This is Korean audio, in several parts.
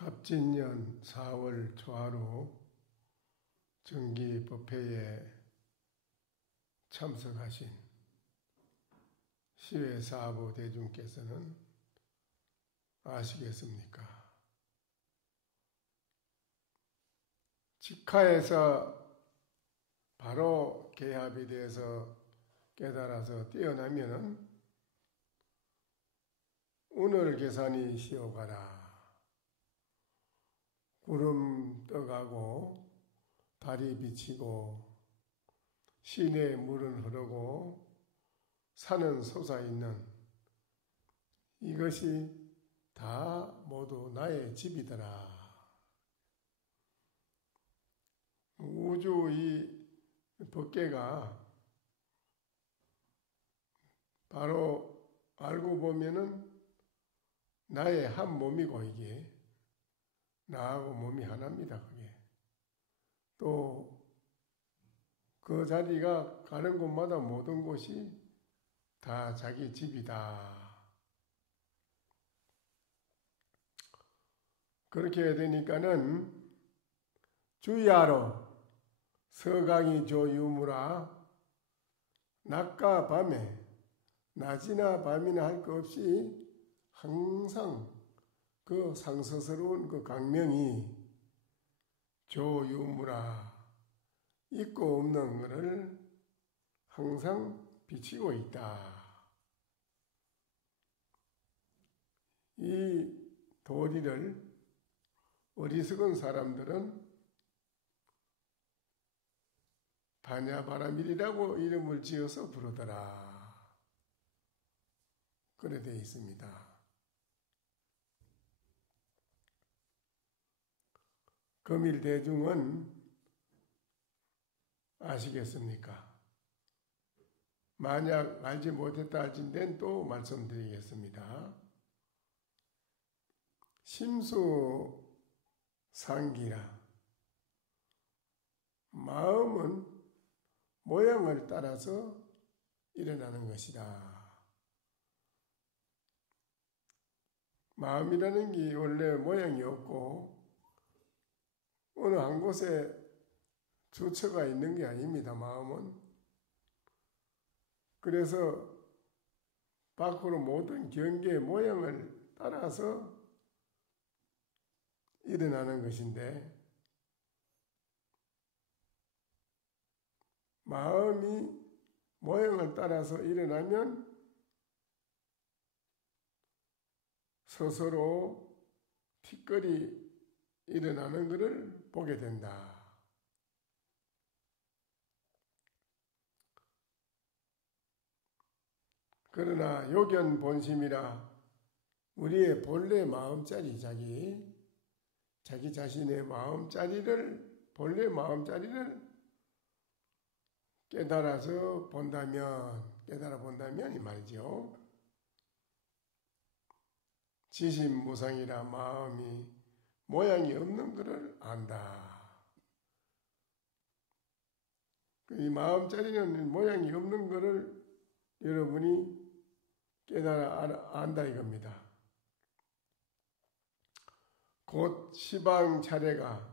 갑진년 4월 초하루 정기 법회에 참석하신 시외사부 대중께서는 아시겠습니까? 직하에서 바로 개합이 돼서 깨달아서 뛰어나면은 오늘 계산이 시어가라. 구름 떠가고 달이 비치고 시내에 물은 흐르고 산은 솟아있는 이것이 다 모두 나의 집이더라. 우주 이 법계가 바로 알고 보면은 나의 한 몸이고 이게 나하고 몸이 하나입니다. 그게 또 그 자리가 가는 곳마다 모든 곳이 다 자기 집이다. 그렇게 되니까는 주야로 서강이 조유무라 낮과 밤에 낮이나 밤이나 할 것 없이 항상 그 상서스러운 그 강명이 조유무라 있고 없는 것을 항상 비치고 있다. 이 도리를 어리석은 사람들은 반야바라밀이라고 이름을 지어서 부르더라. 그래 되어 있습니다. 금일대중은 아시겠습니까? 만약 알지 못했다 하신 데는 또 말씀드리겠습니다. 심수상기라 마음은 모양을 따라서 일어나는 것이다. 마음이라는 게 원래 모양이 없고 어느 한 곳에 주처가 있는 게 아닙니다. 마음은. 그래서 밖으로 모든 경계의 모양을 따라서 일어나는 것인데 마음이 모양을 따라서 일어나면 스스로 티끌이 일어나는 것을 보게 된다. 그러나 요견 본심이라 우리의 본래 마음자리 자기 자신의 마음자리를 본래 마음자리를 깨달아 본다면 이 말이죠. 지심무상이라 마음이 모양이 없는 것을 안다. 이 마음자리는 모양이 없는 것을 여러분이 깨달아 안다 이겁니다. 곧 시방 차례가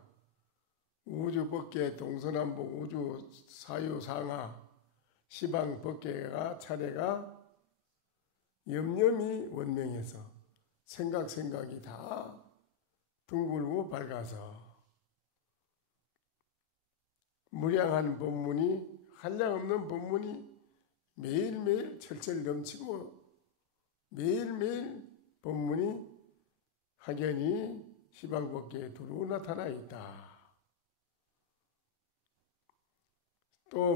우주 법계 동서남북 우주 사유상하 시방 법계가 차례가 염염이 원명해서 생각이 다 둥글고 밝아서 무량한 법문이 한량없는 법문이 매일매일 철철 넘치고 매일매일 법문이 확연히 시방법계에 두루 나타나 있다. 또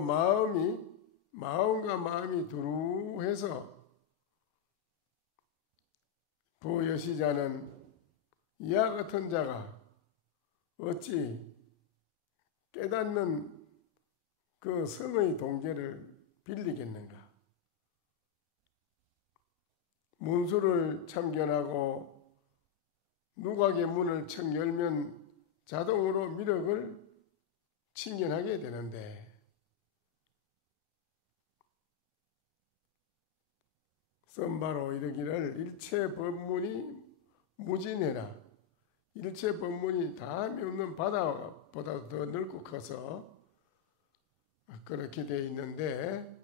마음과 마음이 두루 해서 부여시자는 이와 같은 자가 어찌 깨닫는 그 성의 동제를 빌리겠는가? 문수를 참견하고 누각의 문을 척 열면 자동으로 미륵을 친견하게 되는데 썸바로 이르기를 일체 법문이 무진해라. 일체 법문이 다함이 없는 바다보다 더 넓고 커서 그렇게 되어 있는데,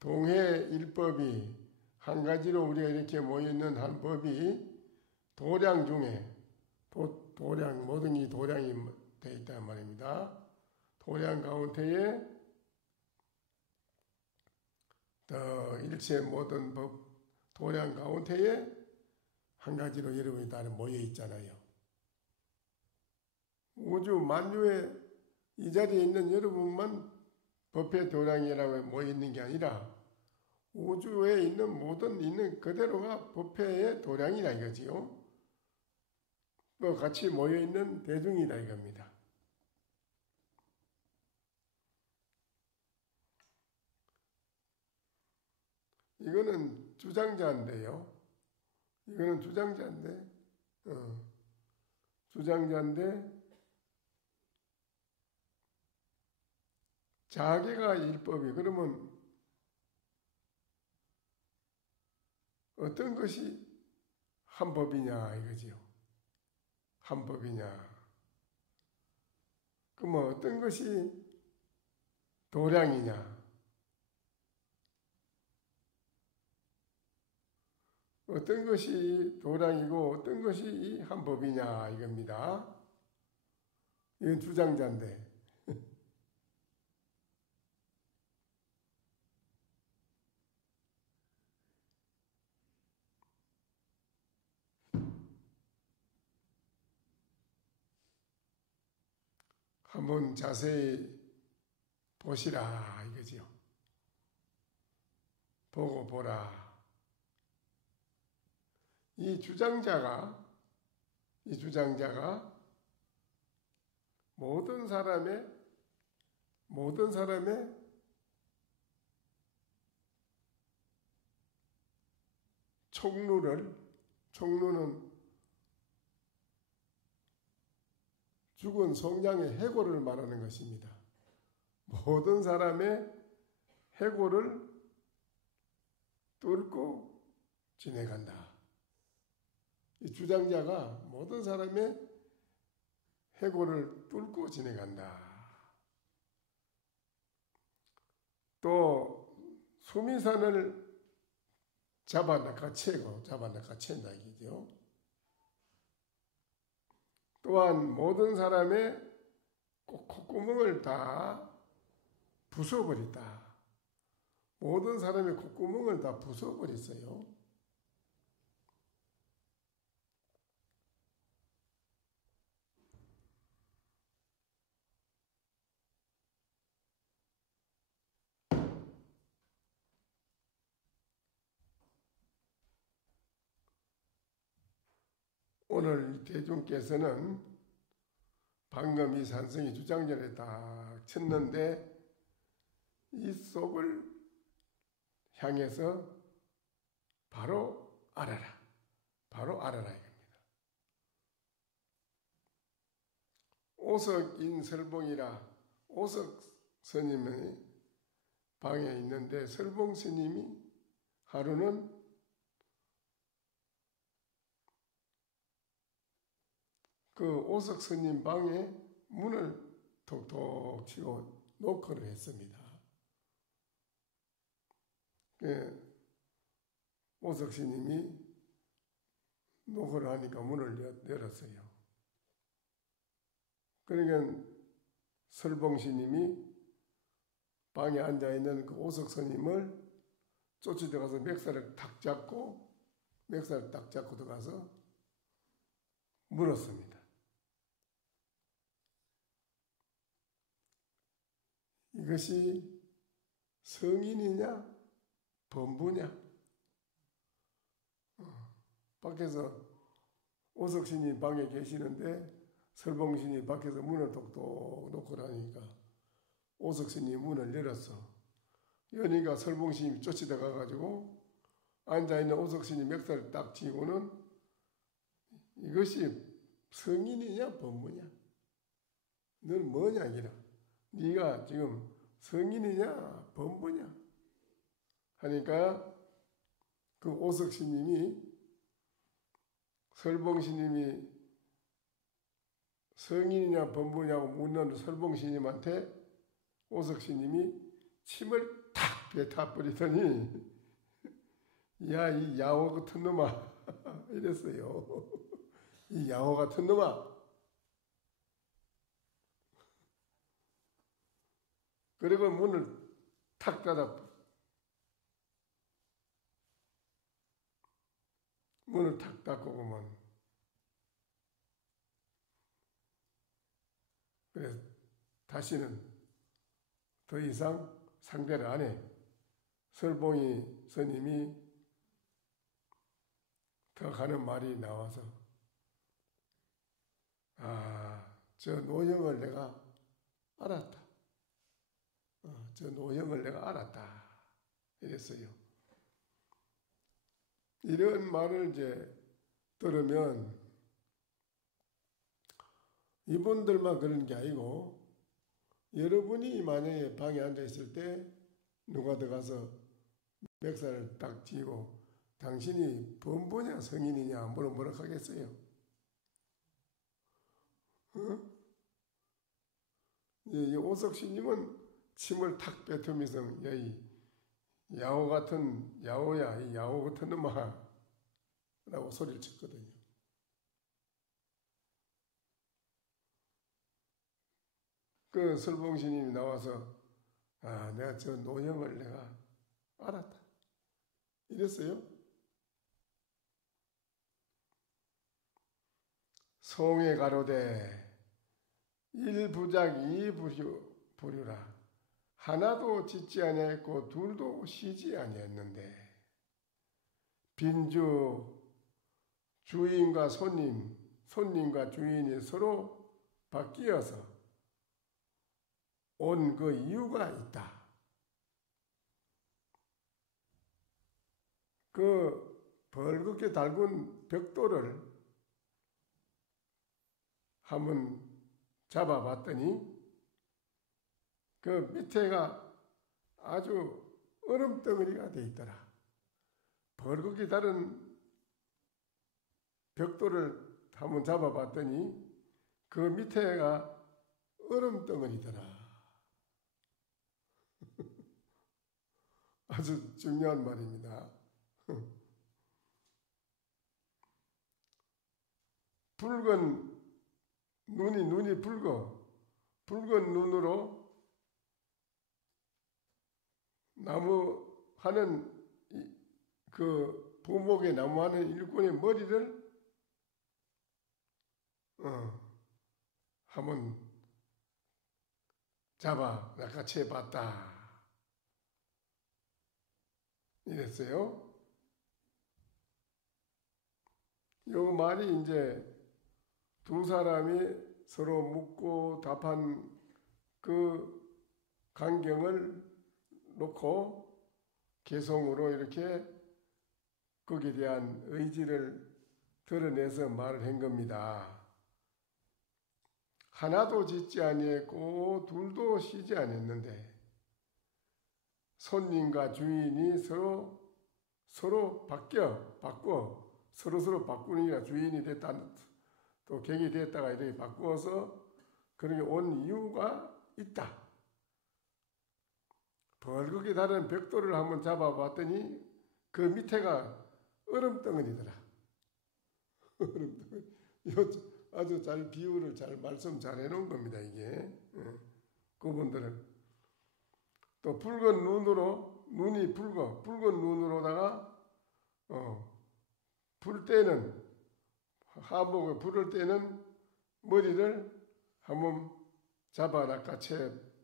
동해 일법이 한 가지로 우리가 이렇게 모여있는 한 법이 도량 중에 도량, 모든 게 도량이 되어 있단 말입니다. 도량 가운데에 일체 모든 법 도량 가운데에 한 가지로 여러분이 다 모여 있잖아요. 우주 만유에 이 자리에 있는 여러분만 법회 도량이라고 모여 있는 게 아니라 우주에 있는 모든 있는 그대로가 법회의 도량이라 이거지요. 또 같이 모여 있는 대중이다 이겁니다. 이거는 주장자인데요. 이거는 주장자인데, 주장자인데 자기가 일법이 그러면 어떤 것이 한 법이냐 이거지요. 한 법이냐. 그러면 어떤 것이 도량이냐. 어떤 것이 도량이고 어떤 것이 한 법이냐 이겁니다. 이건 주장자인데. 한번 자세히 보시라 이거지요. 보고 보라. 이 주장자가 모든 사람의 총루는 죽은 송장의 해고를 말하는 것입니다. 모든 사람의 해고를 뚫고 지내간다. 이 주장자가 모든 사람의 해고를 뚫고 지내간다. 또 수미산을 잡아낚아챈다 이기죠. 또한 모든 사람의 콧구멍을 다 부숴버렸다. 모든 사람의 콧구멍을 다 부숴버렸어요. 오늘 대중께서는 방금 이 산성이 주장전에 딱 쳤는데 이 속을 향해서 바로 알아라 이겁니다. 오석인설봉이라 오석 스님의 방에 있는데 설봉 스님이 하루는 그 오석 스님 방에 문을 톡톡 치고 노크를 했습니다. 오석 스님이 노크를 하니까 문을 열었어요. 그러니까 설봉 스님이 방에 앉아있는 그 오석 스님을 쫓아 들어가서 맥살을 딱 잡고 들어가서 물었습니다. 이것이 성인이냐 범부냐? 밖에서 오석신이 방에 계시는데 설봉신이 밖에서 문을 똑똑 놓고 나니까 오석신이 문을 열었어. 여니까 설봉신이 쫓아가가지고 앉아있는 오석신이 맥살을 딱 쥐고는 이것이 성인이냐 범부냐? 넌 뭐냐 이라. 네가 지금 성인이냐 범부냐 하니까 그 오석 스님이 설봉 스님이 성인이냐 범부냐고 묻는 설봉스님한테 오석스님이 침을 탁 뱉어버리더니 야, 이 야호 같은 놈아 이랬어요. 이 야호 같은 놈아. 그리고 문을 탁 닫아 문을 탁 닫고 보면 그래서 다시는 더 이상 상대를 안 해. 설봉이 스님이 더 가는 말이 나와서 저 노형을 내가 알았다. 저 노형을 내가 알았다. 이랬어요. 이런 말을 이제 들으면 이분들만 그런 게 아니고 여러분이 만약에 방에 앉아 있을 때 누가 들어가서 멱살을 딱 쥐고 당신이 범부냐 성인이냐 뭐라 하겠어요? 이 오석신님은 침을 탁 뱉으면서 이 야호 같은 야호야 이 야호 같은 놈아 라고 소리를 쳤거든요. 그 설봉스님이 나와서 내가 저 노형을 내가 알았다. 이랬어요. 송해 가로되 일부작 이부류라 하나도 짓지 아니했고 둘도 쉬지 아니했는데 빈주 주인과 손님과 주인이 서로 바뀌어서 온 그 이유가 있다. 그 벌겋게 달군 벽돌을 한번 잡아봤더니 그 밑에가 아주 얼음덩어리가 돼 있더라. 벌겋게 다른 벽돌을 한번 잡아봤더니 그 밑에가 얼음덩어리더라. 아주 중요한 말입니다. 붉은 눈이 붉은 눈으로 나무 하는 그 부목의 나무 하는 일꾼의 머리를 한번 잡아 낚아채 봤다. 이랬어요. 요 말이 이제 두 사람이 서로 묻고 답한 그 광경을 놓고 개성으로 이렇게 거기에 대한 의지를 드러내서 말을 한 겁니다. 하나도 짓지 아니했고 둘도 쉬지 않았는데 손님과 주인이 서로 바꿔 서로 바꾸니까 주인이 됐다 또 객이 됐다가 이렇게 바꾸어서 그렇게 온 이유가 있다. 벌겋게 다른 벽돌을 한번 잡아봤더니 그 밑에가 얼음덩어리더라. 아주 잘 비유를 잘 말씀 잘 해놓은 겁니다. 이게 그분들은 또 붉은 눈이 붉은 눈으로다가 불 때는 하복을 불을 때는 머리를 한번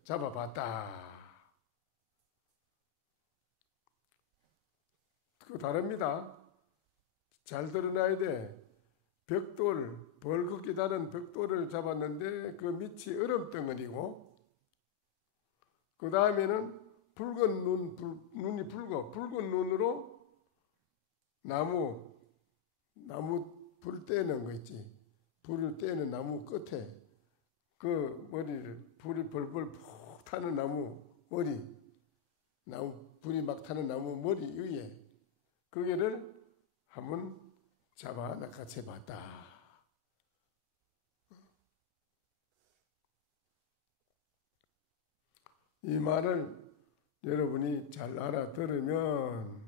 잡아봤다. 그거 다릅니다. 잘 드러나야 돼. 벌겋게 다른 벽돌을 잡았는데 그 밑이 얼음덩어리고 그 다음에는 눈이 붉은 눈으로 나무 불 떼는 거 있지. 불을 떼는 나무 끝에 그 머리를 불이 벌벌 푹 타는 불이 막 타는 나무 머리 위에 그게를 한번 잡아 낚아채 봤다. 이 말을 여러분이 잘 알아들으면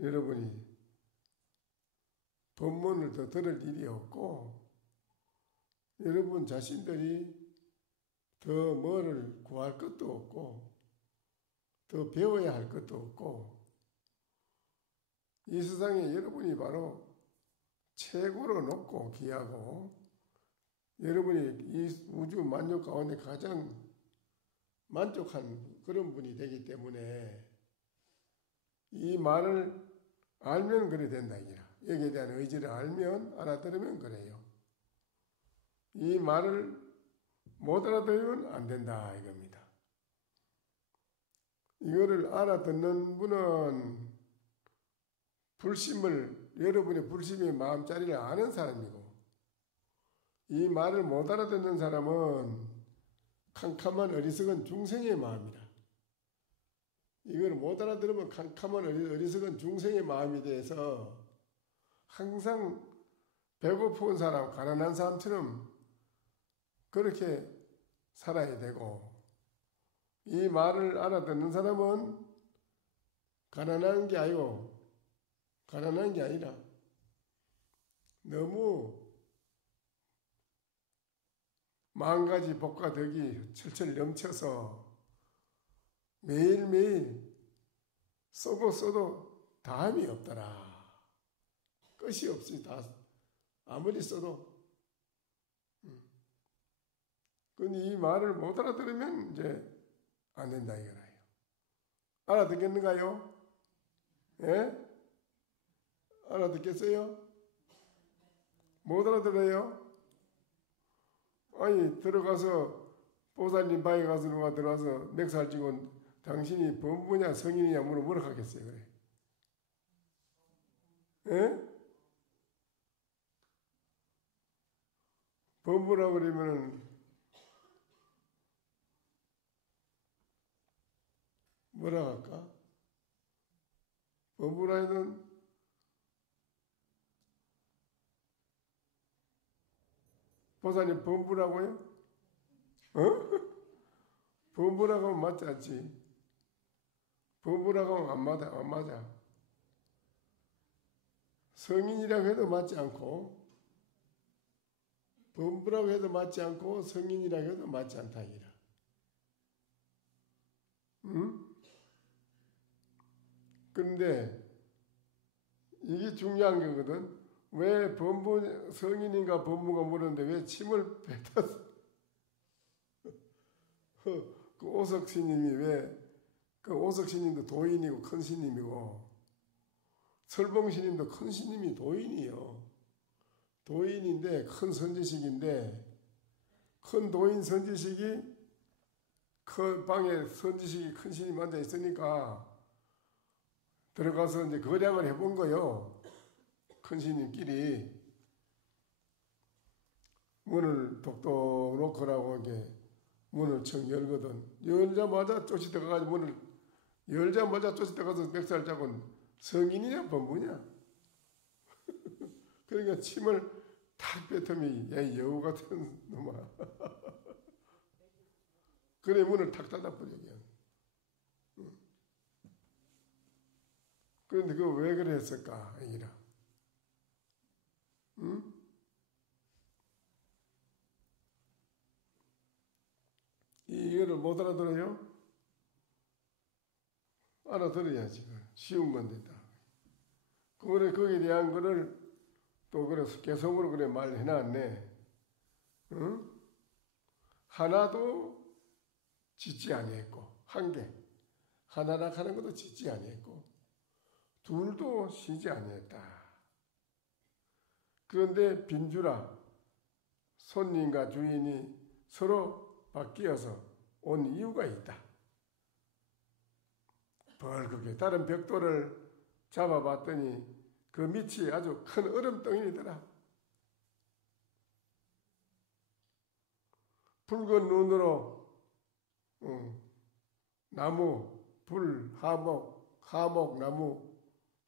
여러분이 법문을 더 들을 일이 없고 여러분 자신들이 더 뭐를 구할 것도 없고 더 배워야 할 것도 없고 이 세상에 여러분이 바로 최고로 높고 귀하고 여러분이 이 우주 만족 가운데 가장 만족한 그런 분이 되기 때문에 이 말을 알면 그래 된다 이라. 여기에 대한 의지를 알면 알아들으면 그래요. 이 말을 못 알아들으면 안 된다 이겁니다. 이거를 알아듣는 분은 여러분의 불심의 마음자리를 아는 사람이고 이 말을 못 알아듣는 사람은 캄캄한 어리석은 중생의 마음이라. 이걸 못 알아들으면 캄캄한 어리석은 중생의 마음이 돼서 항상 배고픈 사람, 가난한 사람처럼 그렇게 살아야 되고 이 말을 알아듣는 사람은 가난한 게 아니라 너무 만가지 복과 덕이 철철 넘쳐서 매일매일 써도 다함이 없더라. 끝이 없이 다 아무리 써도 근데 이 말을 못 알아들으면 이제 안 된다 이거예요. 알아듣겠는가요? 예? 알아듣겠어요? 못 알아들어요? 아니 들어가서 보살님 방에 가서 누가 들어와서 맥살 찍은 당신이 범부냐 성인이냐 뭐라 하겠어요 그래? 예? 범부라고 그러면은 뭐라 할까? 범부라 해는 보살님 범부라고요? 어? 범부라고 하면 맞지 않지? 범부라고 하면 안 맞아. 성인이라고 해도 맞지 않고 범부라고 해도 맞지 않고 성인이라고 해도 맞지 않다 이라. 응? 그런데 이게 중요한 거거든. 왜 성인인가 범부가 물었는데 왜 침을 뱉었어? 그 오석 스님이 그 오석 스님도 도인이고 큰 스님이고 설봉 스님도 큰 스님이 도인이요. 도인인데 큰 선지식인데 큰 도인 선지식이 그 방에 선지식이 큰 스님 앉아 있으니까 들어가서 이제 거량을 해본 거요. 큰 스님끼리 문을 독독 놓고라고 이게 문을 청 열거든. 열자마자 쫓이 들어가서 맥살 잡은 성인이냐 범부냐? 그러니까 침을 탁 뱉으면 야 여우 같은 놈아. 그래 문을 탁 닫아버려 그냥. 그런데 그거 왜 그래 했을까? 이라. 응? 이거를 못 알아들어요? 알아들어야지. 쉬운 건데 다. 그래 거기에 대한 거를 또 그래 개성으로 그래 말해놨네. 응? 하나도 짓지 아니했고 한 개. 하나라 하는 것도 짓지 아니했고 둘도 쉬지 아니했다. 그런데 빈주라 손님과 주인이 서로 바뀌어서 온 이유가 있다. 벌겋게 다른 벽돌을 잡아봤더니 그 밑이 아주 큰 얼음덩이더라. 붉은 눈으로 나무, 하목, 나무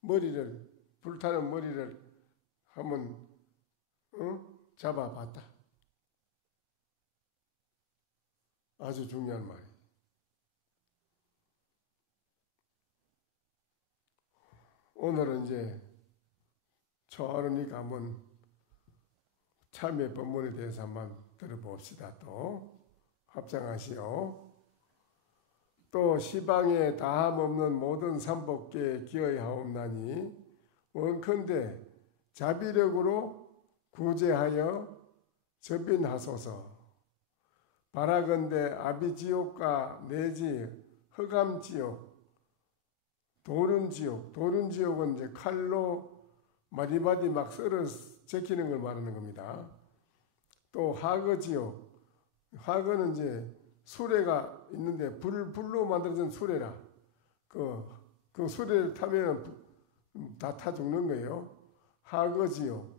머리를 불타는 머리를 한번 잡아봤다. 아주 중요한 말이에요. 오늘은 이제 초하루니까 한번 참회 법문에 대해서 한번 들어봅시다. 또 합장하시오. 또 시방에 다함 없는 모든 삼법계에 기여하옵나니 원컨대 자비력으로 구제하여 접인하소서. 바라건대 아비지옥과 내지 흑암지옥, 도른지옥은 이제 칼로 마디마디 막 썰어 제키는 걸 말하는 겁니다. 또 하거지옥, 하거는 이제 수레가 있는데 불로 만들어진 수레라. 그 수레를 타면 다 타 죽는 거예요. 하거지옥,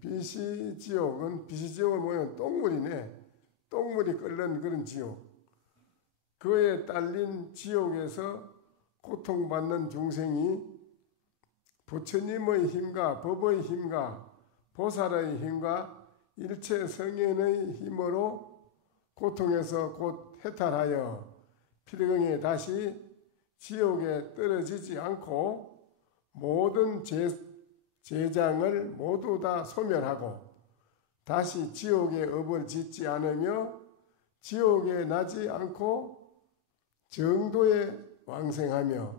비시지옥은 뭐냐면 똥물이네. 똥물이 끓는 그런 지옥. 그에 딸린 지옥에서 고통받는 중생이 부처님의 힘과 법의 힘과 보살의 힘과 일체 성현의 힘으로 고통에서 곧 해탈하여 필경에 다시 지옥에 떨어지지 않고 모든 재장을 모두 다 소멸하고 다시 지옥의 업을 짓지 않으며 지옥에 나지 않고 정도에 왕생하며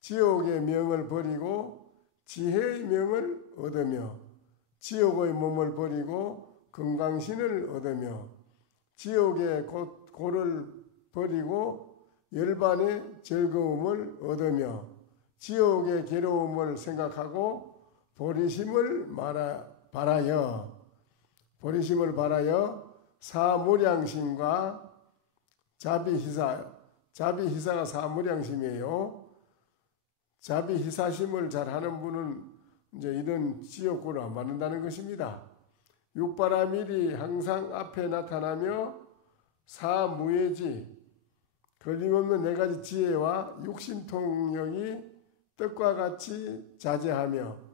지옥의 명을 버리고 지혜의 명을 얻으며 지옥의 몸을 버리고 건강신을 얻으며 지옥의 고를 버리고 열반의 즐거움을 얻으며 지옥의 괴로움을 생각하고 보리심을 발하여 사무량심과 자비희사가 사무량심이에요. 자비희사심을 잘하는 분은 이제 이런 지옥고를 안 받는다는 것입니다. 육바라밀이 항상 앞에 나타나며 사무예지, 걸림없는 네 가지 지혜와 육신통력이 뜻과 같이 자제하며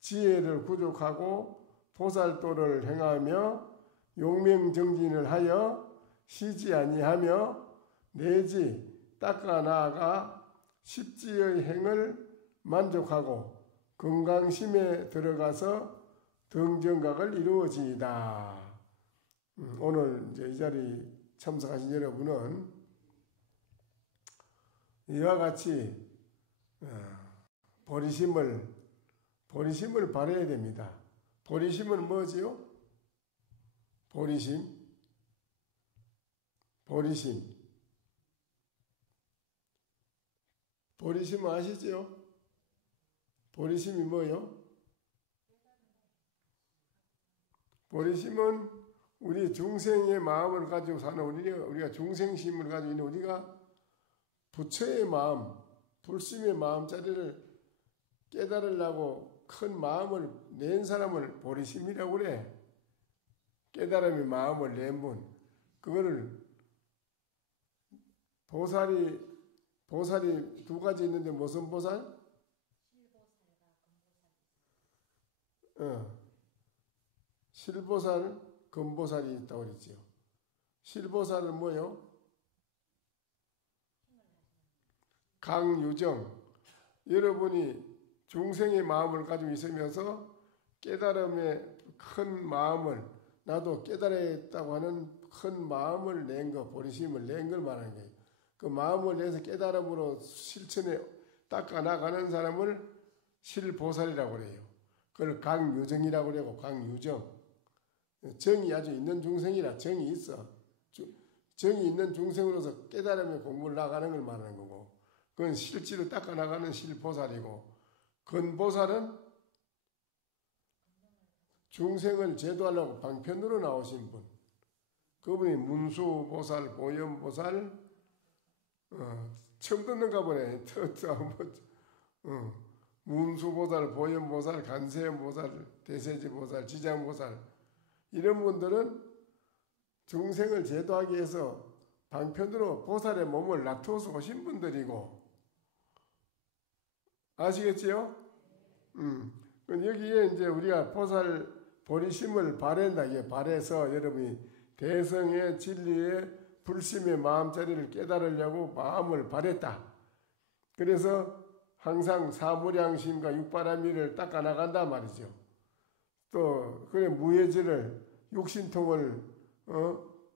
지혜를 구족하고 보살도를 행하며 용명정진을 하여 쉬지 아니하며 내지 닦아 나아가 십지의 행을 만족하고 건강심에 들어가서 등정각을 이루어지이다. 오늘 이제 이 자리 참석하신 여러분은 이와 같이 보리심을 발해야 됩니다. 보리심은 뭐지요? 보리심. 보리심은 아시죠? 보리심이 뭐요? 보리심은 우리 중생의 마음을 가지고 사는 우리가 중생심을 가지고 있는 우리가 부처의 마음, 불심의 마음자리를 깨달으려고 큰 마음을 낸 사람을 보리심이라고 그래. 깨달음의 마음을 낸 분. 그거를 보살이 두 가지 있는데 무슨 보살? 실보살, 금보살이 있다고 그랬지요. 실보살은 뭐요? 강유정. 여러분이 중생의 마음을 가지고 있으면서 깨달음의 큰 마음을 나도 깨달아야겠다고 하는 큰 마음을 낸 거, 보리심을 낸 걸 말하는 거예요. 그 마음을 내서 깨달음으로 실천에 닦아 나가는 사람을 실보살이라고 그래요. 그걸 강유정이라고 그러고 강유정. 정이 아주 있는 중생이라 정이 있어. 정이 있는 중생으로서 깨달음의 공부를 나가는 걸 말하는 거고 그건 실지로 닦아 나가는 실보살이고 근보살은 중생을 제도하려고 방편으로 나오신 분. 그분이 문수보살, 보현보살, 처음 듣는가 보네. 문수보살, 보현보살, 간세음보살, 대세지보살, 지장보살 이런 분들은 중생을 제도하기 위해서 방편으로 보살의 몸을 놔두어서 오신 분들이고 아시겠지요? 여기에 이제 우리가 보살 보리심을 발한다. 이게 발해서 여러분이 대성의 진리의 불심의 마음자리를 깨달으려고 마음을 발했다. 그래서 항상 사무량심과 육바라밀을 닦아 나간단 말이죠. 또 그래 무예지를 육신통을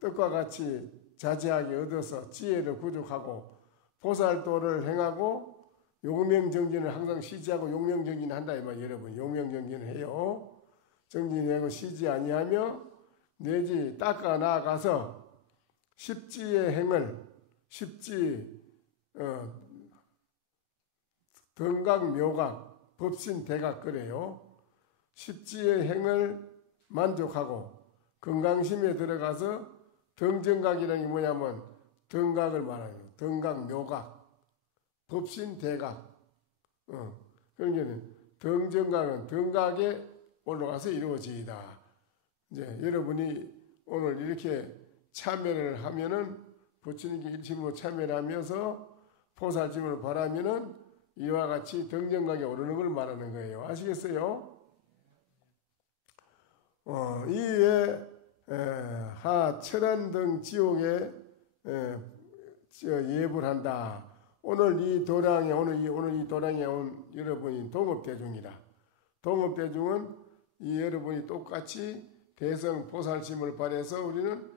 뜻과 같이 자제하게 얻어서 지혜를 구족하고 보살도를 행하고 용명정진을 항상 쉬지하고 용명정진을 한다 이 말. 여러분 용명정진을 해요. 정진하고 쉬지 아니하며 내지 닦아 나아가서 십지의 행을 십지 등각 묘각 법신 대각 그래요. 십지의 행을 만족하고 건강심에 들어가서 등정각이라는 게 뭐냐면 등각을 말하는 거예요. 등각 묘각 법신 대각 그러니까 등정각은 등각에 올라가서 이루어지이다. 이제 여러분이 오늘 이렇게 참여를 하면은 부처님께 일심으로 참여를 하면서 포살짐을 바라면은 이와 같이 등정각에 오르는 걸 말하는 거예요. 아시겠어요? 이에 하철한 등 지옥에 예불 한다. 오늘 이 도량에 오늘 이 도량에 온 여러분이 동업대중이라. 동업대중은 이 여러분이 똑같이 대성 보살심을 발해서 우리는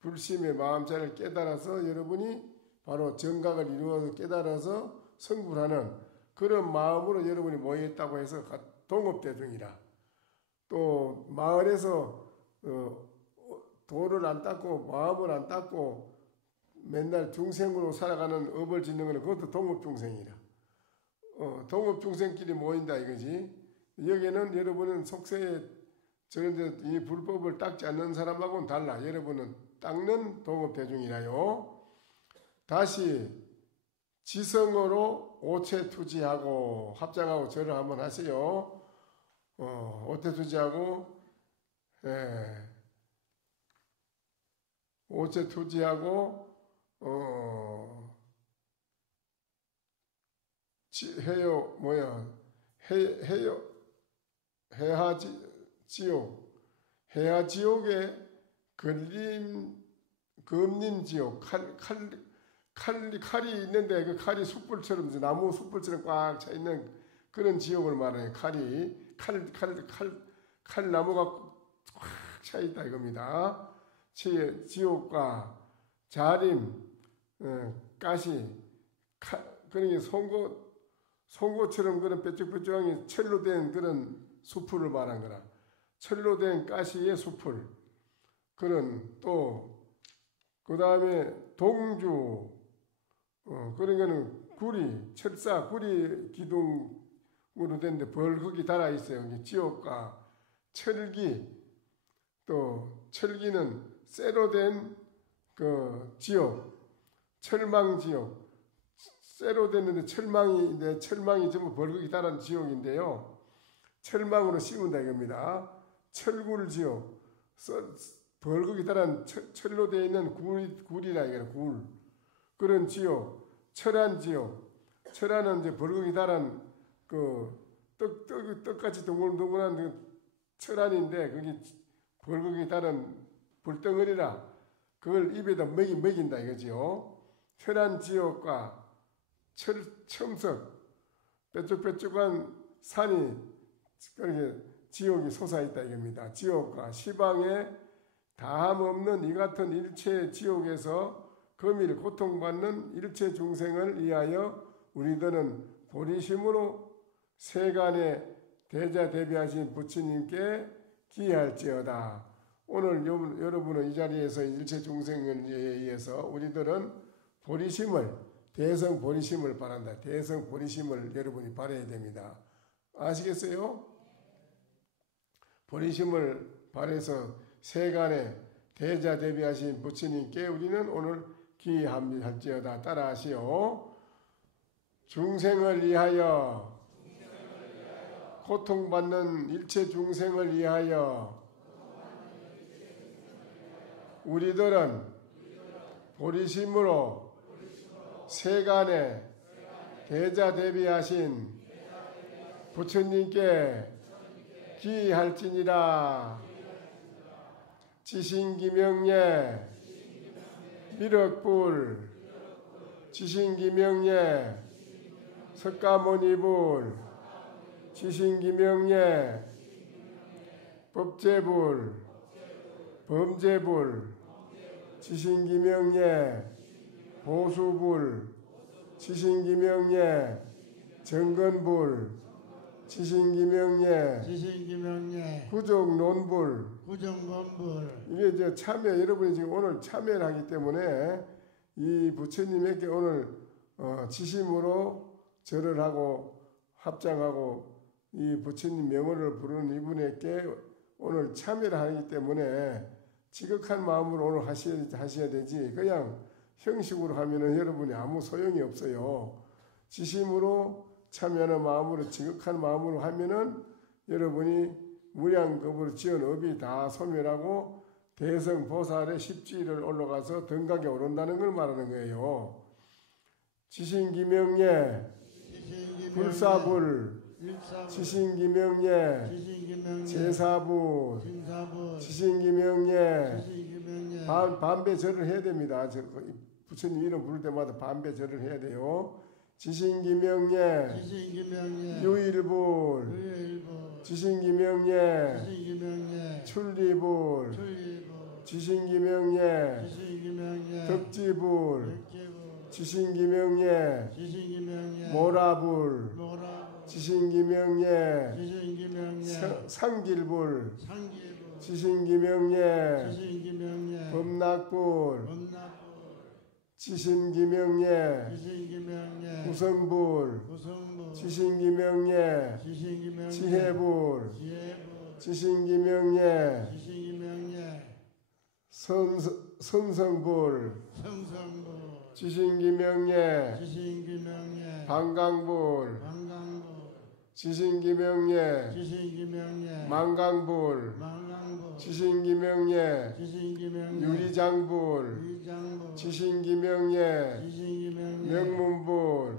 불심의 마음자를 깨달아서 여러분이 바로 정각을 이루어서 깨달아서 성불하는 그런 마음으로 여러분이 모여있다고 해서 동업대중이라. 또 마을에서 도를 안 닦고 마음을 안 닦고 맨날 중생으로 살아가는 업을 짓는 것은 그것도 동업중생이라. 동업중생끼리 모인다 이거지. 여기는 여러분은 속세에 저런 이 불법을 닦지 않는 사람하고는 달라. 여러분은 닦는 동업대중이라요. 다시 지성으로 오체투지하고 합장하고 절을 한번 하세요. 오체투지하고 오체투지하고 해요 뭐야 해요 해하지옥 해하지옥에 금림지옥 칼이 있는데 그 칼이 숯불처럼 나무 숯불처럼 꽉 차 있는 그런 지옥을 말해요. 칼나무가 꽉 차 있다 이겁니다. 지옥과 자림, 가시, 그러니 송곳처럼 그런 뾰족뾰족하게 철로 된 그런 수풀을 말한 거라. 철로 된 가시의 수풀. 그런 또 그 다음에 동주, 그런 거는 구리, 철사, 구리 기둥으로 된데 벌흙이 달아 있어요. 지옥과 철기, 또 철기는 쇠로 된 그 지옥, 철망지옥, 쇠로 됐는데 철망이 전부 벌흙이 달한 지옥인데요. 철망으로 씌운다 이겁니다. 철굴지옥, 벌흙이 달한 철로 되어 있는 굴이라 이거는 굴. 그런 지옥, 철안지옥. 철안은 이제 벌흙이 달한 그 떡같이 동글동글한 그 철안인데 그게 벌흙이 달한 불덩어리라. 그걸 입에다 먹인다 이거지요. 철안지옥과 첨석, 뾰족뾰족한 산이 그렇게 지옥이 솟아있다 이겁니다. 지옥과 시방에 다함없는 이 같은 일체 지옥에서 거밀 고통받는 일체 중생을 위하여 우리들은 보리심으로 세간에 대자대비하신 부처님께 기할지어다. 오늘 여러분은 이 자리에서 일체 중생을 위해서 우리들은 보리심을 대성 보리심을 바란다. 대성 보리심을 여러분이 바라야 됩니다. 아시겠어요? 보리심을 바라서 세간에 대자대비하신 부처님께 우리는 오늘 기할지어다. 따라하시오. 중생을 위하여 고통받는 일체 중생을 위하여 우리들은 보리심으로 세간에 대자대비하신 부처님께 기할지니라. 지신기명예 미륵불 지신기명예 석가모니불, 지신기명예, 법제불, 범제불, 지신기명예, 보수불, 지신기명예, 정건불, 지신기명예, 구족논불. 이게 이제 참여, 여러분이 지금 오늘 참여를 하기 때문에 이 부처님에게 오늘 지심으로 절을 하고 합장하고 이 부처님 명호를 부르는 이분에게 오늘 참여를 하기 때문에 지극한 마음으로 오늘 하셔야 되지, 그냥 형식으로 하면은 여러분이 아무 소용이 없어요. 지심으로 참여하는 마음으로, 지극한 마음으로 하면은 여러분이 무량겁으로 지은 업이 다 소멸하고 대성보살의 십지를 올라가서 등각에 오른다는 걸 말하는 거예요. 지신기명예, 불사불, 지신기명예, 제사불, 지신기명예, 반배절을 해야 됩니다. 부처님 이름 부를 때마다 반배절을 해야 돼요. 지신기명예, 유일불, 지신기명예, 출리불, 지신기명예, 덕지불, 지신기명예, 모라불, 지신기명예, 상길불, 지신기명예, 범락불, 지신기명예, 구성불, 지신기명예, 지혜불, 지신기명예, 성성불, 지신기명예, 방강불, 지신기명예, 망강불, 지신기명예, 유리장불, 지신기명예, 명문불,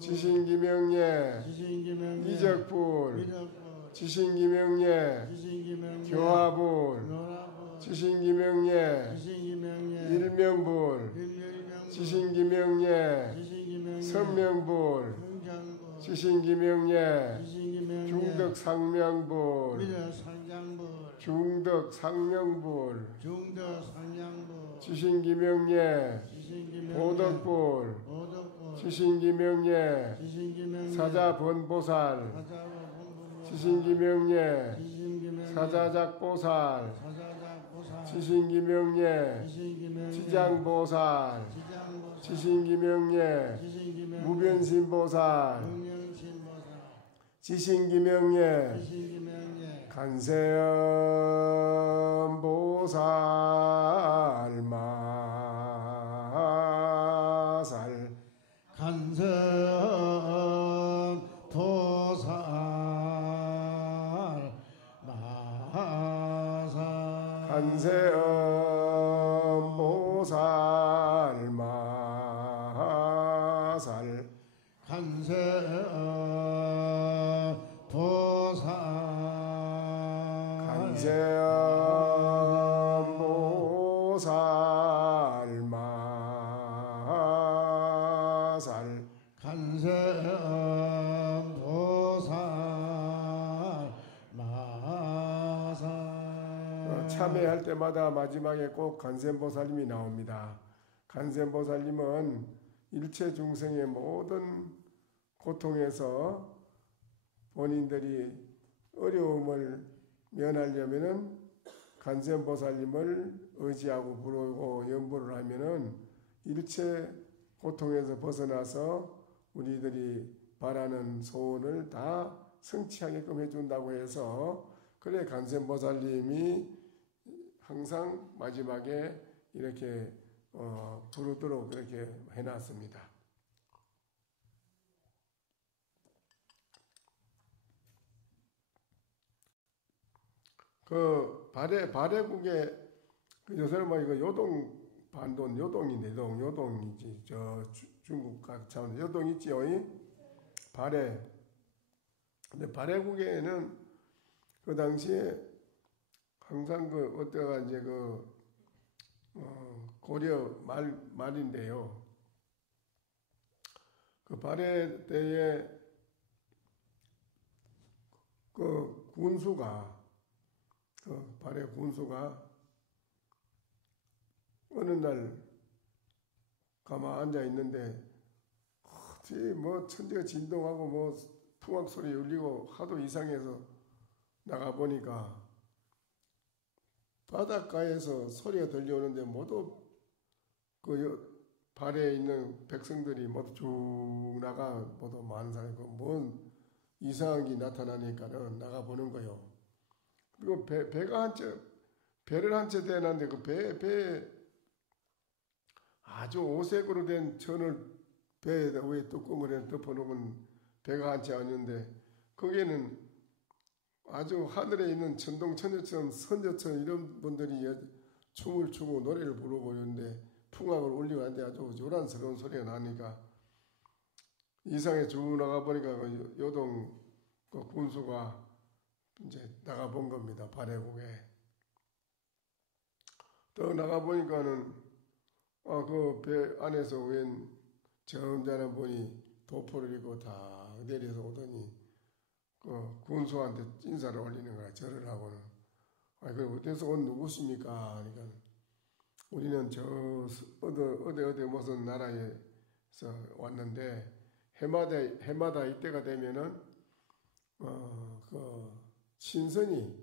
지신기명예, 이적불, 지신기명예, 교화불, 지신기명예, 일명불, 지신기명예, 선명불, 지신기명예, 중덕상명불, 중덕상명불, 지신기명예, 보덕불, 지신기명예, 사자번보살, 지신기명예, 사자작보살, 지신기명예, 지장보살, 지신기명예, 무변신보살, 지신기명예, 간세음보살 마살, 간세음보살 마살, 간세음보살 마살, 간세음보살, 간세음보살 마살, 간세음보살 마살. 참회할 때마다 마지막에 꼭 간세음보살님이 나옵니다. 간세음보살님은 일체 중생의 모든 고통에서 본인들이 어려움을 면하려면은 간세음보살님을 의지하고 부르고 염불을 하면은 일체 고통에서 벗어나서 우리들이 바라는 소원을 다 성취하게끔 해준다고 해서, 그래 간세음보살님이 항상 마지막에 이렇게 부르도록 그렇게 해놨습니다. 그 발해국에 그 요새는 뭐 이거 요동 반돈, 요동인데 요동이지, 저 중국 각 차원 요동 있지요, 발해. 근데 발해국에는 그 당시에 항상 그 어때가 이제 그 고려 말인데요. 그 발해 때에 그 군수가 그 발해 군수가 어느 날 가만 앉아 있는데 어디 뭐 천지가 진동하고 뭐 풍악 소리 울리고 하도 이상해서 나가 보니까 바닷가에서 소리가 들려오는데 모두 그 발에 있는 백성들이 모두 쭉 나가 모두 많은 사람이 뭔 이상한 게 나타나니까는 나가 보는 거요. 그리고 배가 한 채 배를 한 채 대놨는데 그 배에 아주 오색으로 된 천을 배에다 위에 뚜껑을 덮어놓은 배가 한 채 왔는데 거기에는 아주 하늘에 있는 천동천녀처럼 선녀처럼 이런 분들이 춤을 추고 노래를 부르고 있는데 풍악을 울리고 하는데 아주 요란스러운 소리가 나니까 이상에 쭉 나가 보니까 그 요동 그 군수가 이제 나가 본 겁니다. 발해국에. 또 나가 보니까는 그 배 안에서 웬 점잖은 분이 도포를 입고 다 내려서 오더니 그 군수한테 인사를 올리는 거야. 절을 하고는. 그 어디서 온 누구십니까? 그러니까 우리는 저 어디 무슨 나라에서 왔는데 해마다 이때가 되면은 그 신선이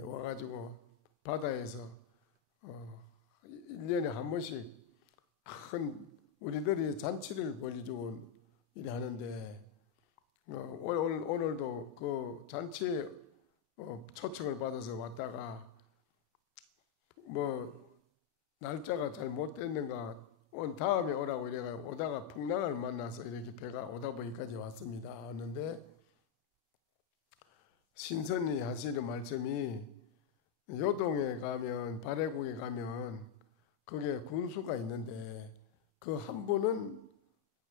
와가지고 바다에서 1년에 한 번씩 큰 우리들이 잔치를 벌여주고 이래 하는데 오늘도 그 잔치에 초청을 받아서 왔다가 뭐 날짜가 잘 못 됐는가 온 다음에 오라고 이래가 오다가 풍랑을 만나서 이렇게 배가 오다 보기까지 왔습니다. 왔는데 신선이 하시는 말씀이 요동에 가면 발해국에 가면 거기에 군수가 있는데 그 한 분은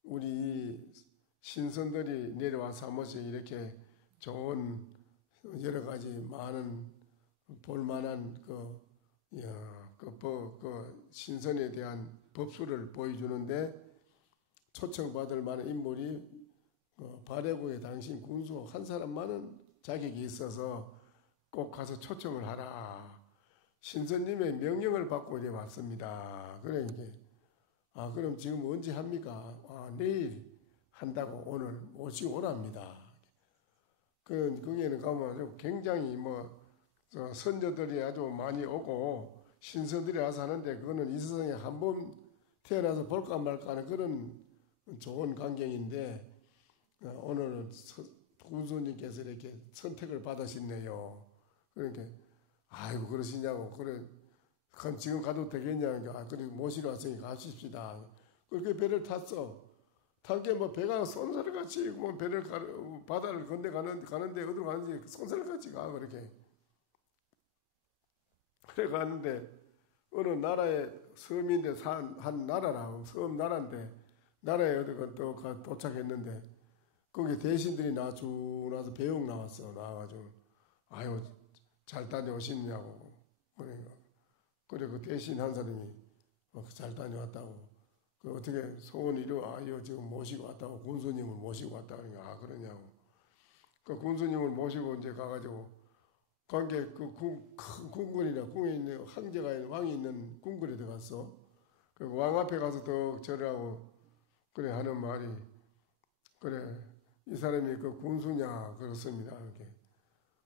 우리 신선들이 내려와서 한 번씩 이렇게 좋은 여러 가지 많은 볼만한 그 신선에 대한 법수를 보여주는데 초청받을 만한 인물이 발해국의 당신 군수 한 사람만은 자격이 있어서 꼭 가서 초청을 하라. 신선님의 명령을 받고 이래 왔습니다. 그래 이제 그럼 지금 언제 합니까? 내일 한다고 오늘 모시고 오랍니다. 거기에는 가면 굉장히 선조들이 아주 많이 오고 신선들이 와서 하는데 그거는 이 세상에 한 번 태어나서 볼까 말까 하는 그런 좋은 광경인데 오늘 군수님께서 이렇게 선택을 받으셨네요. 그러니까 아이고 그러시냐고 그래 그럼 지금 가도 되겠냐? 그래 모시러 왔으니까 가십시다. 그렇게 배를 탔어. 탈게 뭐 배가 손살같이 뭐 바다를 건너 가는데 어디로 가는지 손살같이 가 그렇게. 그래 가는데 어느 나라의 섬인데 한 나라라고 섬 나라인데 나라에 어디 또 도착했는데 거기 대신들이 나와서 배웅 나와가지고 아유 잘 다녀오시냐고 그래 그 대신 한 사람이 잘 다녀왔다고 그 어떻게 소원 이루 지금 모시고 왔다고 군수님을 모시고 왔다 그러니까 그러냐고 그 군수님을 모시고 이제 가가지고 관계 그 큰 궁궐이나 궁에 있는 황제가 있는 왕이 있는 궁궐에 들어갔어. 그 왕 앞에 가서 더 절을 하고 그래 하는 말이 그래 이 사람이 그 군수냐 그렇습니다 이렇게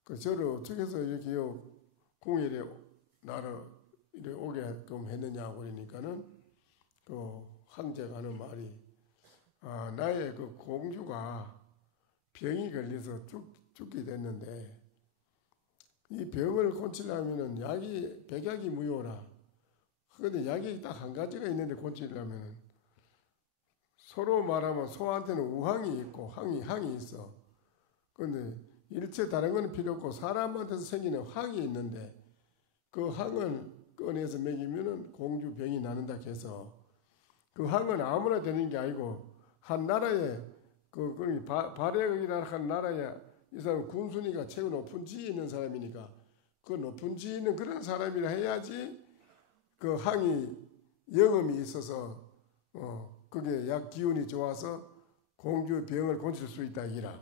그 절을 어떻게 해서 이렇게 궁에 나를 이렇게 오게끔 했느냐고 그러니까는 그 황제가 하는 말이 나의 그 공주가 병이 걸려서 죽게 됐는데 이 병을 고치려면은 백약이 무효라. 그런데 약이 딱 한 가지가 있는데 고치려면은 서로 말하면 소한테는 우항이 있고 항이 있어. 그런데 일체 다른 건 필요 없고 사람한테서 생기는 항이 있는데 그 항을 꺼내서 먹이면은 공주 병이 나는다 해서 그 항은 아무나 되는 게 아니고 한 나라에 발해국이라는 한 나라에 이 사람 군수니까 최고 높은 지위에 있는 사람이니까 그 높은 지위에 있는 그런 사람이라 해야지 그 항이 영험이 있어서 그게 약 기운이 좋아서 공주 병을 고칠 수 있다 이라.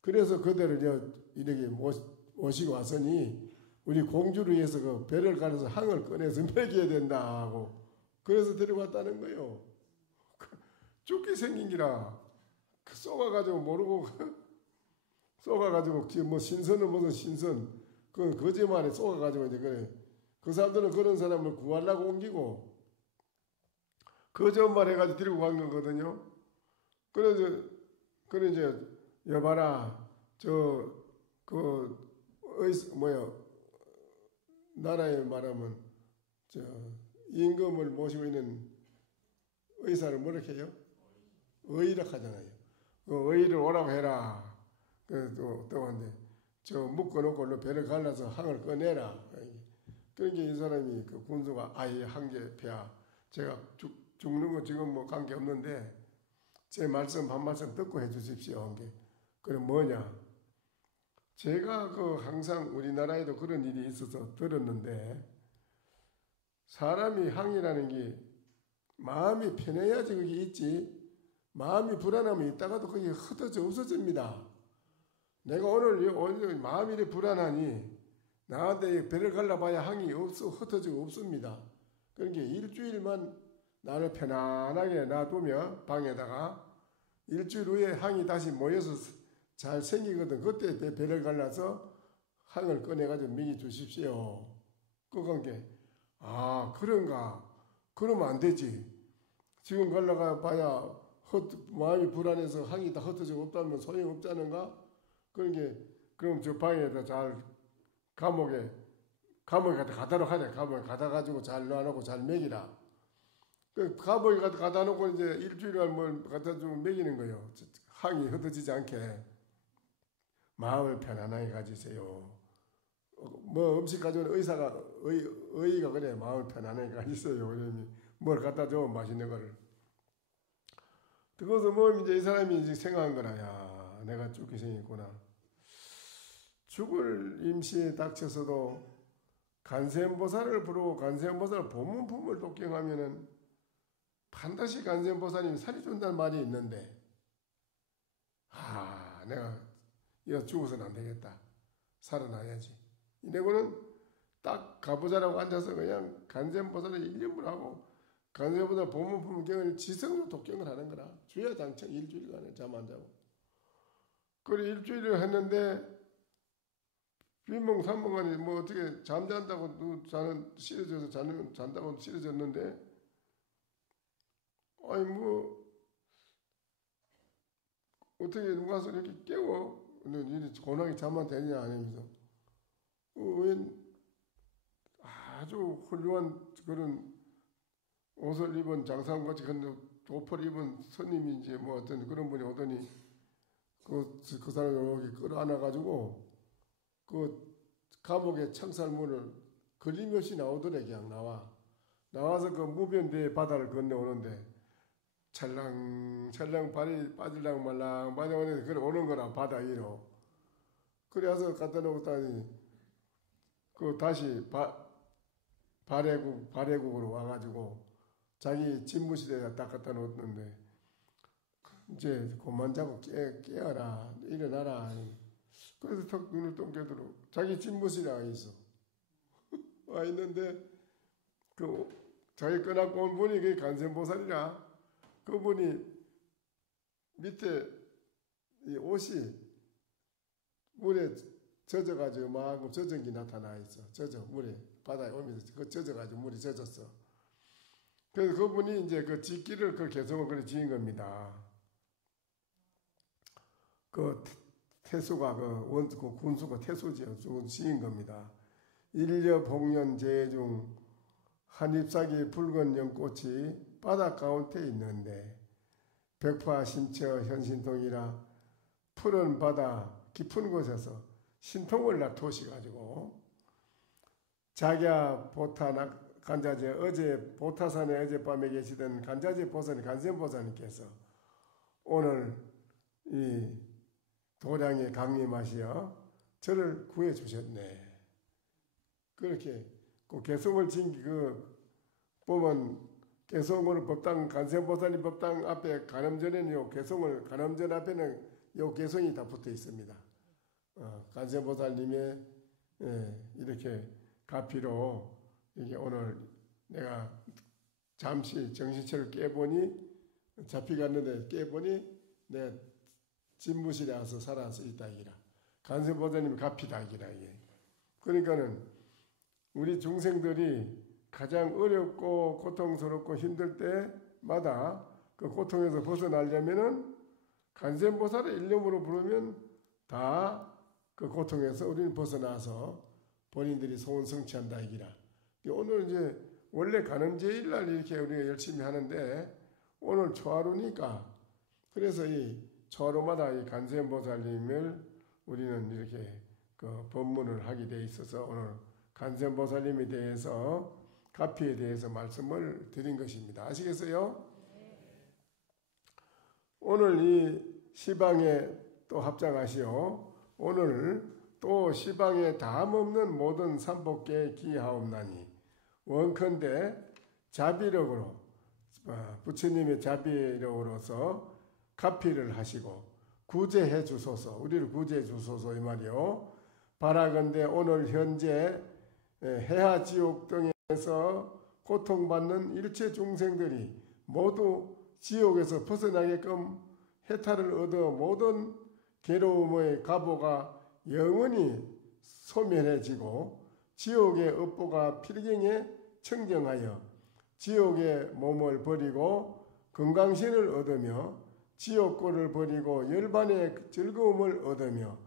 그래서 그대를 이렇게 모시고 왔으니 우리 공주를 위해서 그 배를 갈아서 항을 꺼내서 먹여야 된다 하고 그래서 데려왔다는 거예요. 죽게 생긴 기라 쏘가가지고 모르고 쏘가가지고 뭐 신선은 무슨 신선 그 거짓말에 쏘가가지고 이제 그래 그 사람들은 그런 사람을 구하려고 옮기고 거짓말 해가지고 데리고 간 거거든요. 그래서 이제 여봐라 나라에 말하면 임금을 모시고 있는 의사를 뭐라 해요? 의라 하잖아요. 그 의를 오라고 해라. 또 한데 묶어놓고 얼른 배를 갈라서 항을 꺼내라. 그러니까 이 사람이 그 군수가 아예 한개 폐하 제가 죽는 거 지금 뭐 관계 없는데 제 말씀 한 말씀 듣고 해주십시오. 한 게. 그럼 뭐냐? 제가 항상 우리나라에도 그런 일이 있어서 들었는데 사람이 항이라는 게 마음이 편해야지 그게 있지. 마음이 불안하면 있다가도 그게 흩어져 없어집니다. 내가 오늘 마음이 이렇게 불안하니 나한테 배를 갈라봐야 항이 흩어지고 없습니다. 그러니까 일주일만 나를 편안하게 놔두면 방에다가 일주일 후에 항이 다시 모여서 잘 생기거든. 그때 배를 갈라서 항을 꺼내가지고 먹여 주십시오. 그건게 그런가? 그러면 안 되지. 지금 갈라가 봐야 마음이 불안해서 항이 다 흩어지고 없다면 소용없자는가? 그럼 저 방에다 잘 감옥에 갖다 놓자. 감옥에 갖다 가지고 잘 놔놓고 잘 먹이라. 그 감옥에 갖다 놓고 이제 일주일에 뭘 갖다 주면 먹이는 거예요. 항이 흩어지지 않게 마음을 편안하게 가지세요. 뭐 음식 가져오는 의의가 그래 마음을 편안하게 가지세요. 뭘 갖다 줘 맛있는 거를. 그래서 뭐 이제 이 사람이 이제 생각한 거라. 야, 내가 죽게 생겼구나. 죽을 임시에 닥쳐서도 간세음보살을 부르고 간세음보살 보문품을 독경하면은 반드시 간세음보살님이 살이 준다는 말이 있는데 내가 이거 죽어서는 안 되겠다. 살아나야지. 이래고는 딱 가보자라고 앉아서 그냥 간세음보살을 일념을 하고 간세음보살 보문품 경을 지성으로 독경을 하는 거라. 주야장창 일주일간에 잠 안 자고. 그래 일주일을 했는데 빈몽산몽간에 뭐 어떻게 잠잔다고 쓰러져서 잔다고 쓰러졌는데 아니 뭐 어떻게 누가 와서 이렇게 깨워 이리 고나게 잠만 되냐 하면서 웬 아주 훌륭한 그런 옷을 입은 장사같이 도포를 입은 스님인지 뭐 어떤 그런 분이 오더니 그 사람을 여기 끌어안아가지고 그 감옥의 창살문을 걸림없이 나오더래. 그냥 나와서 그 무변대의 바다를 건너오는데 찰랑찰랑 발이 빠질랑 말랑 빠져오는데 그래 오는 거라 바다 위로. 그래서 갖다 놓고다니 그 다시 발해국으로 와가지고 자기 집무실에다 딱 갖다 놓았는데 이제 그만 자고 깨어라 일어나라. 그래서 턱 눈을 똥개도록 자기 집무실에 와 있어. 와 있는데 자기 꺼놓고 온 분이 그게 간센보살이라. 그분이 밑에 이 옷이 물에 젖어가지고 막 젖은 게 나타나 있어. 물에 바다에 오면서 젖어가지고 물이 젖었어. 그래서 그분이 이제 그 짓기를 그 개성을 그래 지은 겁니다. 그 태수가 그 군수가 태수지요. 지은 겁니다. 일려복년 재중 한잎사기 붉은 연꽃이 바다 가운데 있는데 벽파 신처 현신통이라 푸른 바다 깊은 곳에서 신통을 납토시가지고 자기야 보타 간자제 어제 보타산에 어젯밤에 계시던 간자제 보살 간센보살님께서 오늘 이 도량에 강림하시어 저를 구해 주셨네. 그렇게 그 개성을 진 그 보면 개송을 법당 간센보살님 법당 앞에 가는 전에는 요 개송을 가는 전 앞에는 요 개송이 다 붙어 있습니다. 간센보살님의 이렇게 가피로 이게 오늘 내가 잠시 정신체를 깨보니 잡혀갔는데 깨보니 내 집무실에 와서 살아서 있다 이기라. 간센보살님 가피다 이기라 이게. 그러니까는 우리 중생들이 가장 어렵고 고통스럽고 힘들 때마다 그 고통에서 벗어나려면은 간센보살의 일념으로 부르면 다 그 고통에서 우리는 벗어나서 본인들이 소원 성취한다 이기라. 오늘 이제 원래 간음제일날 이렇게 우리가 열심히 하는데 오늘 초하루니까 그래서 이 초하루마다 이 간센보살님을 우리는 이렇게 그 법문을 하게 돼 있어서 오늘 간센보살님에 대해서 가피에 대해서 말씀을 드린 것입니다. 아시겠어요? 오늘 이 시방에 또 합장하시오. 오늘 또 시방에 다함없는 모든 삼복계에 기하옵나니 원컨대 자비력으로 부처님의 자비력으로서 가피를 하시고 구제해 주소서. 우리를 구제해 주소서 이 말이요. 바라건대 오늘 현재 해하지옥 등에서 고통받는 일체 중생들이 모두 지옥에서 벗어나게끔 해탈을 얻어 모든 괴로움의 가보가 영원히 소멸해지고 지옥의 업보가 필경에 청정하여 지옥의 몸을 버리고 건강신을 얻으며 지옥고를 버리고 열반의 즐거움을 얻으며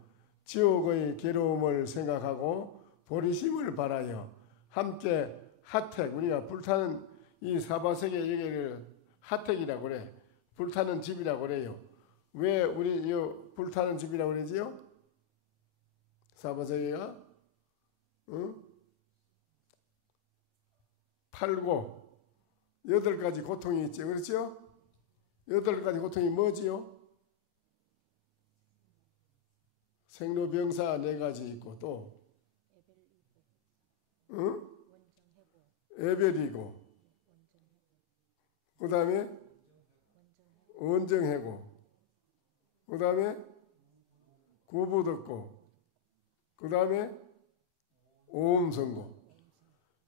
지옥의 괴로움을 생각하고 보리심을 바라여 함께 하택, 우리가 불타는 이 사바세계 얘기를 하택이라고 그래. 불타는 집이라고 그래요. 왜 우리 이 불타는 집이라고 그러지요? 사바세계가 팔고 8가지 고통이 있죠. 그렇죠? 8가지 고통이 뭐지요? 생로병사 4가지 있고 또 애별이고 그 다음에 원정해고 그 다음에 구부듣고 그 다음에 오음선고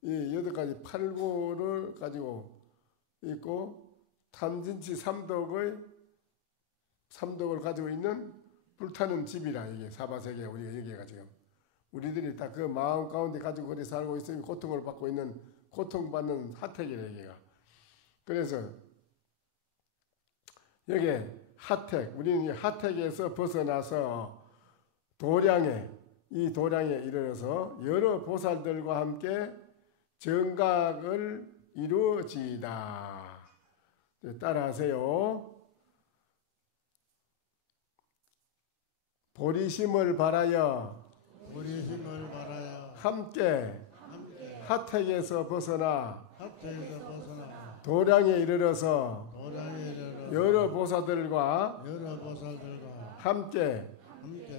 이 8가지 팔고를 가지고 있고 탐진치 삼독을 가지고 있는 불타는 집이라 이게 사바세계 우리가 여기가 지금 우리들이 다 그 마음 가운데 가지고 그리 살고 있으니 고통을 받고 있는 고통받는 하택이래 여기가. 그래서 여기 하택 우리는 이 하택에서 벗어나서 이 도량에 이르러서 여러 보살들과 함께 정각을 이루어지이다. 따라하세요. 보리심을 바라여 함께 하택에서 벗어나 도량에 이르러서 여러 보살들과 함께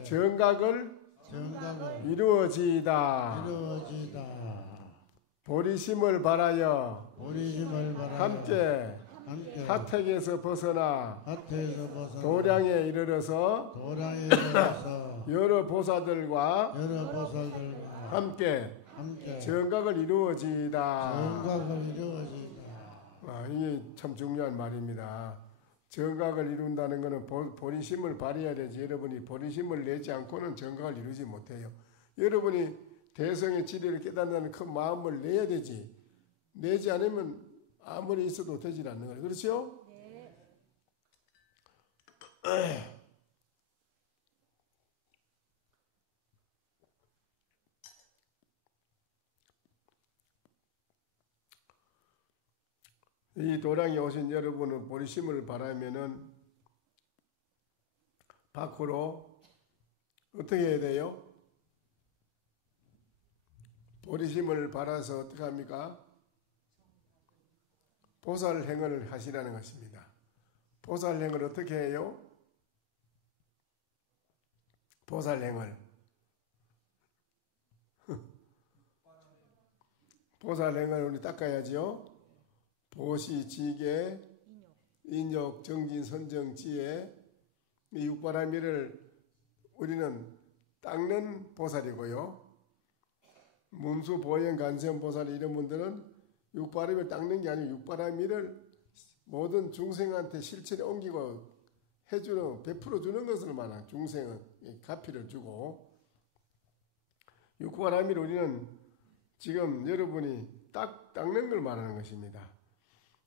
정각을 이루어지이다. 보리심을 바라여 함께 하택에서 벗어나 도량에 이르러서 여러 보살들과 함께 정각을 이루어지이다. 이게 참 중요한 말입니다. 정각을 이룬다는 것은 보리심을 발휘해야 되지. 여러분이 보리심을 내지 않고는 정각을 이루지 못해요. 여러분이 대성의 진리를 깨닫는 큰 마음을 내야 되지. 내지 않으면 아무리 있어도 되질 않는 거예요. 그렇죠? 네. 이 도량에 오신 여러분은 보리심을 바라면은 밖으로 어떻게 해야 돼요? 보리심을 바라서 어떻게 합니까? 보살행을 하시라는 것입니다. 보살행을 어떻게 해요? 보살행을 보살행을 우리 닦아야죠. 보시, 지계, 인욕, 정진, 선정, 지혜, 이 육바라밀을 우리는 닦는 보살이고요. 문수, 보현, 간세음 보살 이런 분들은 육바라밀을 닦는 게 아니고 육바라밀을 모든 중생한테 실천에 옮기고 해주는, 베풀어 주는 것을 말하는 중생은 가피를 주고, 육바라밀 우리는 지금 여러분이 닦는 걸 말하는 것입니다.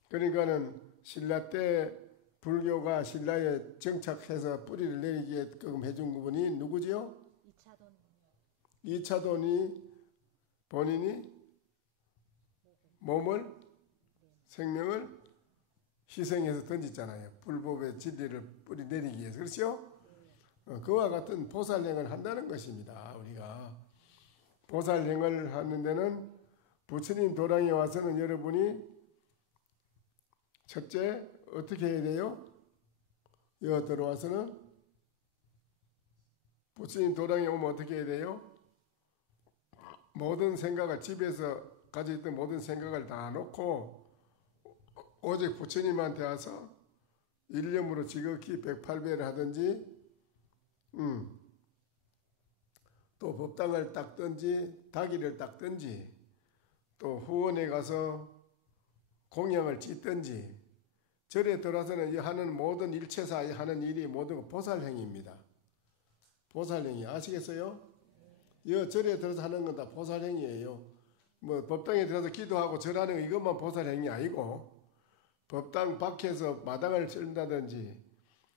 그러니까는 신라 때 불교가 신라에 정착해서 뿌리를 내리게끔 해준 분이 누구지요? 이차돈이 본인이 몸을, 생명을 희생해서 던졌잖아요. 불법의 진리를 뿌리 내리기 위해서. 그렇죠? 그와 같은 보살행을 한다는 것입니다. 우리가 보살행을 하는 데는 부처님 도량에 와서는 여러분이 첫째 어떻게 해야 돼요? 여기 들어와서는 부처님 도량에 오면 어떻게 해야 돼요? 모든 생각을, 집에서 가지고 있던 모든 생각을 다 놓고 오직 부처님한테 와서 일념으로 지극히 108배를 하든지 또 법당을 닦든지 닭이를 닦든지 또 후원에 가서 공양을 짓든지 절에 들어와서는 하는 모든 일체사 하는 일이 모두 보살행위입니다. 보살행위 아시겠어요? 이 절에 들어서 하는 건 다 보살행위예요. 뭐 법당에 들어서 기도하고 절하는 거 이것만 보살행위 아니고 법당 밖에서 마당을 쓸다든지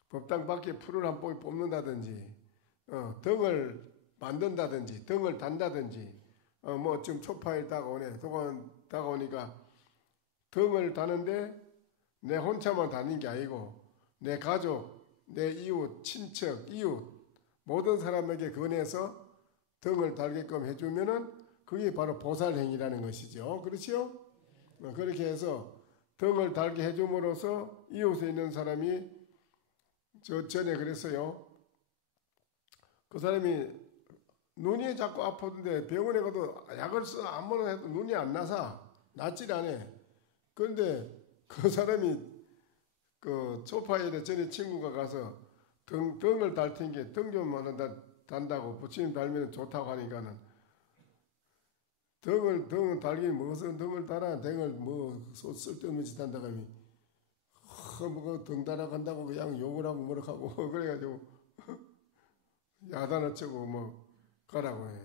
법당 밖에 풀을 한 포기 뽑는다든지 등을 만든다든지 등을 단다든지 뭐 지금 초파일 다가오네. 다가오니까 등을 다는데 내 혼자만 다는 게 아니고 내 가족, 내 이웃, 친척, 이웃 모든 사람에게 권해서 등을 달게끔 해주면은 그게 바로 보살행위라는 것이죠. 그렇죠? 그렇게 해서 등을 달게 해줌으로써 이웃에 있는 사람이 저 전에 그랬어요. 그 사람이 눈이 자꾸 아팠는데 병원에 가도 약을 써 아무나 해도 눈이 안 나서 낫질 않아. 그런데 그 사람이 그 초파일에 전에 친구가 가서 등을 달 텐게 등 좀 단다고 부처님 달면 좋다고 하니까는 등을 달긴 무슨 등을 달아 등을 뭐 쓸데없는 짓 한다고 하면 뭐 등 달아간다고 그냥 욕을 하고 뭐라 하고 그래가지고 야단 어쩌고 뭐 가라고 해.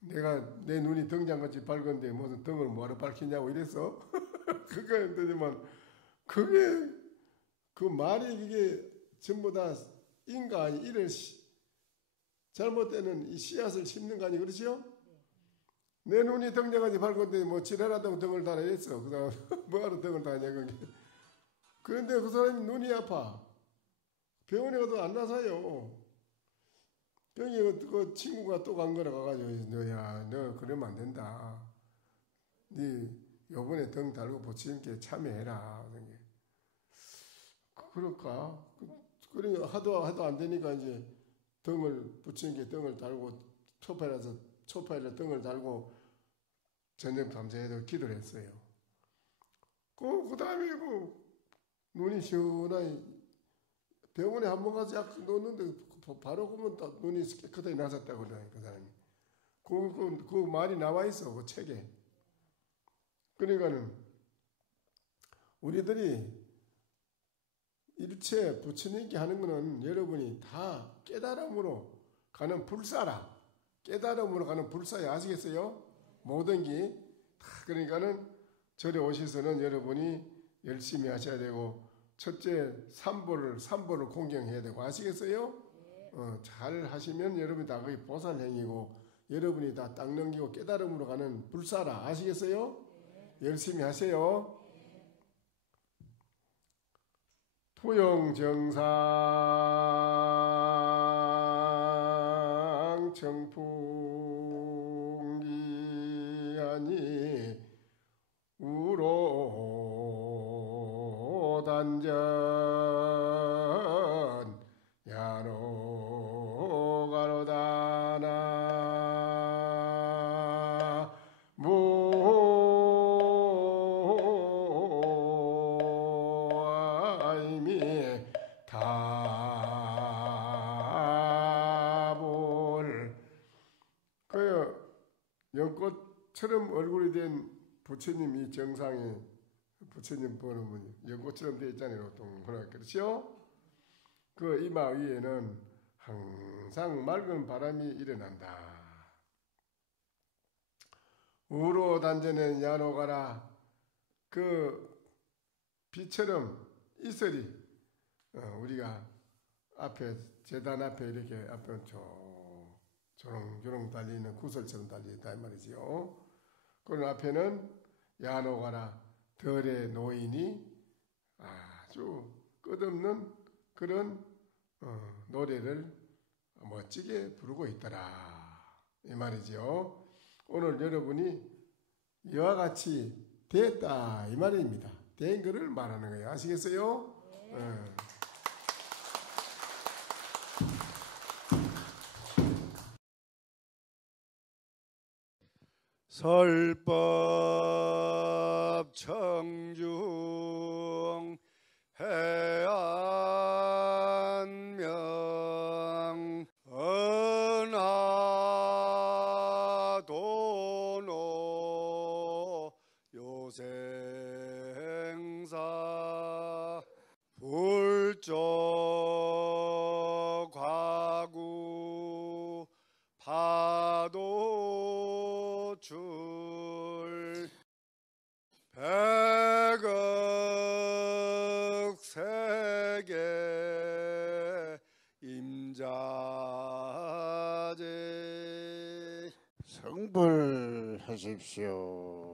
내가 내 눈이 등장같이 밝은데 무슨 등을 뭐하러 밝히냐고 이랬어. 그거였더니만 그게 그 말이 이게 전부 다 인간이 이를 잘못되는 이 씨앗을 심는 거 아니 그렇죠? 내 눈이 등장같이 밝은데 뭐 지랄하다고 등을 달아 이랬어. 그 사람 뭐하러 등을 다냐 그게. 그런데 그 사람이 눈이 아파. 병원에 가도 안 나서요. 병이 그 친구가 또 간 거라 가가지고 너야 너 그러면 안 된다. 네 요번에 등 달고 부처님께 참여해라. 그럴까? 그래 하도 안 되니까 이제 부처님께 등을 달고 초파일에 등을 달고 전쟁 밤새도 기도를 했어요. 그 다음에 눈이 시원하니 병원에 한 번 가서 약 놓는데 바로 보면 눈이 깨끗하게 나섰다고 그래요. 그 사람이. 그 말이 나와 있어. 그 책에. 그러니까는 우리들이 일체 부처님께 하는 거는 여러분이 다 깨달음으로 가는 불사라. 깨달음으로 가는 불사야. 아시겠어요? 모든 게 다 그러니까는 절에 오셔서는 여러분이 열심히 하셔야 되고 첫째 삼보를 공경해야 되고 아시겠어요? 잘 하시면 여러분이 다 거의 보살행위고 여러분이 다 땅 넘기고 깨달음으로 가는 불사라. 아시겠어요? 열심히 하세요. 투영정상 청풍기하니 우로단전 야노가로다나 무 연꽃처럼 얼굴이 된 부처님이 정상에 부처님 보는 연꽃처럼 되어 있잖아요. 동그랗게. 그렇죠? 그 이마 위에는 항상 맑은 바람이 일어난다. 우로 단전에 야노가라. 그 비처럼 이슬이 우리가 앞에 제단 앞에 이렇게 앞에 조롱조롱 달리는 구슬처럼 달리다 이 말이지요. 그런 앞에는 야노가라 덜의 노인이 아주 끝없는 그런 노래를 멋지게 부르고 있더라 이 말이지요. 오늘 여러분이 이와 같이 됐다 이 말입니다. 된 거를 말하는 거예요. 아시겠어요? 네. 설법 청중 해안명 은하도노 요생사 불조 과구 파도 줄 백억 세계 임자제 성불하십시오.